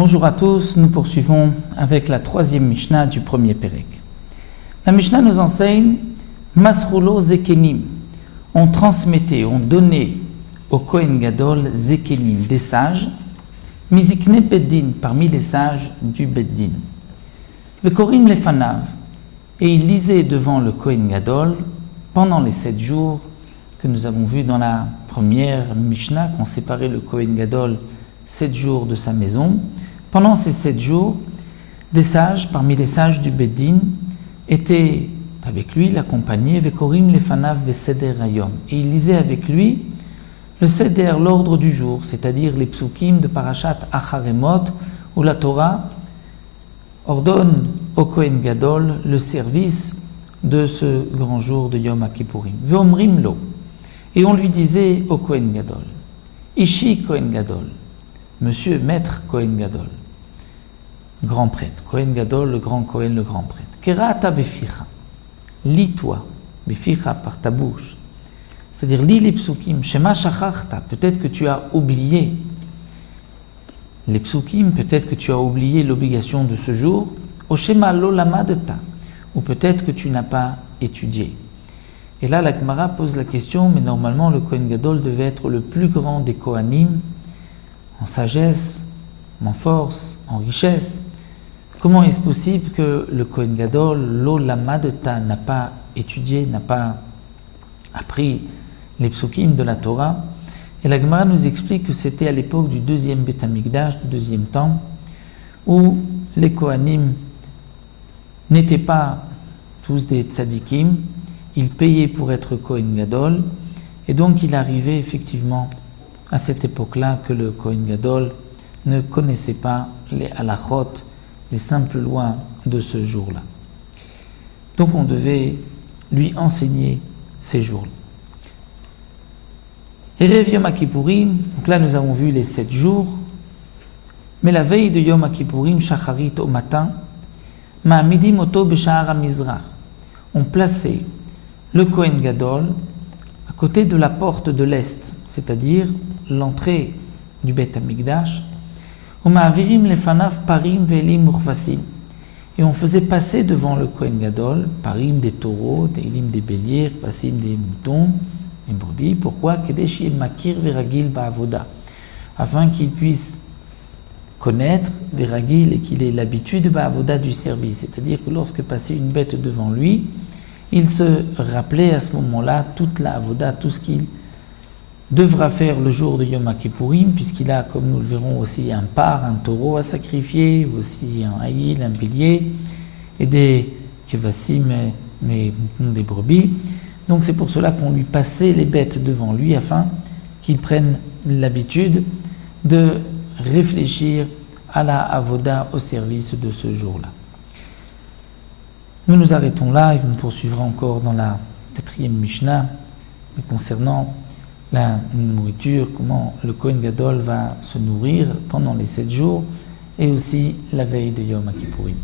Bonjour à tous, nous poursuivons avec la troisième Mishnah du premier Pérek. La Mishnah nous enseigne Masrulo Zekenim. On transmettait, on donnait au Kohen Gadol Zekenim, des sages, Mizikne Beddin, parmi les sages du Beddin. Vekorim Lefanav, et il lisait devant le Kohen Gadol pendant les 7 jours que nous avons vus dans la première Mishnah, qu'on séparait le Kohen Gadol 7 jours de sa maison. Pendant ces 7 jours, des sages, parmi les sages du Beddin, étaient avec lui, l'accompagnaient, Vekorim Lefanav Veseder Hayom, et il lisait avec lui le Seder, l'ordre du jour, c'est-à-dire les psukim de Parashat Acharemot, où la Torah ordonne au Kohen Gadol le service de ce grand jour de Yom Kippourim. Veomrim lo, et on lui disait au Kohen Gadol, Ishi Kohen Gadol, Monsieur Maître Kohen Gadol, grand prêtre, Kohen Gadol, le grand Kohen, le grand prêtre. Kerata beficha, lis-toi, beficha par ta bouche. C'est-à-dire, lis les psukim, shema shacharta, peut-être que tu as oublié les psukim, peut-être que tu as oublié l'obligation de ce jour, o shema lo lamadta, ou peut-être que tu n'as pas étudié. Et là, la Gemara pose la question, mais normalement, le Kohen Gadol devait être le plus grand des Kohanim, en sagesse, en force, en richesse. Comment est-ce possible que le Kohen Gadol, lo lamadta, n'a pas étudié, n'a pas appris les psukim de la Torah? Et la Gemara nous explique que c'était à l'époque du deuxième Beth Amikdash, du deuxième temps, où les Kohanim n'étaient pas tous des tzadikim, ils payaient pour être Kohen Gadol, et donc il arrivait effectivement à cette époque-là que le Kohen Gadol ne connaissait pas les halachot, les simples lois de ce jour-là. Donc on devait lui enseigner ces jours-là. Erev Yom Kippourim, donc là nous avons vu les 7 jours, mais la veille de Yom Kippourim, Shacharit au matin, Ma'amidim oto b'sha'ar ha-mizrach, on plaçait le Kohen Gadol à côté de la porte de l'Est, c'est-à-dire l'entrée du Beth Amikdash, Uma'avirim lefanav parim ve'elim urvasim, et on faisait passer devant le Kohen Gadol parim des taureaux, des elim des béliers, urvasim des moutons, des brebis. Pourquoi? Kedesh yeh makir veragil ba'avoda, afin qu'il puisse connaître veragil et qu'il ait l'habitude ba'avoda du service, c'est-à-dire que lorsque passait une bête devant lui, il se rappelait à ce moment-là toute la avoda, tout ce qu'il devra faire le jour de Yom Kippourim, puisqu'il a, comme nous le verrons aussi, un par, un taureau à sacrifier, aussi un haïl, un bélier, et des kevassim, des brebis. Donc c'est pour cela qu'on lui passait les bêtes devant lui, afin qu'il prenne l'habitude de réfléchir à la avoda, au service de ce jour-là. Nous nous arrêtons là et nous poursuivrons encore dans la 4e Mishnah concernant la nourriture, comment le Kohen Gadol va se nourrir pendant les 7 jours et aussi la veille de Yom Kippourim.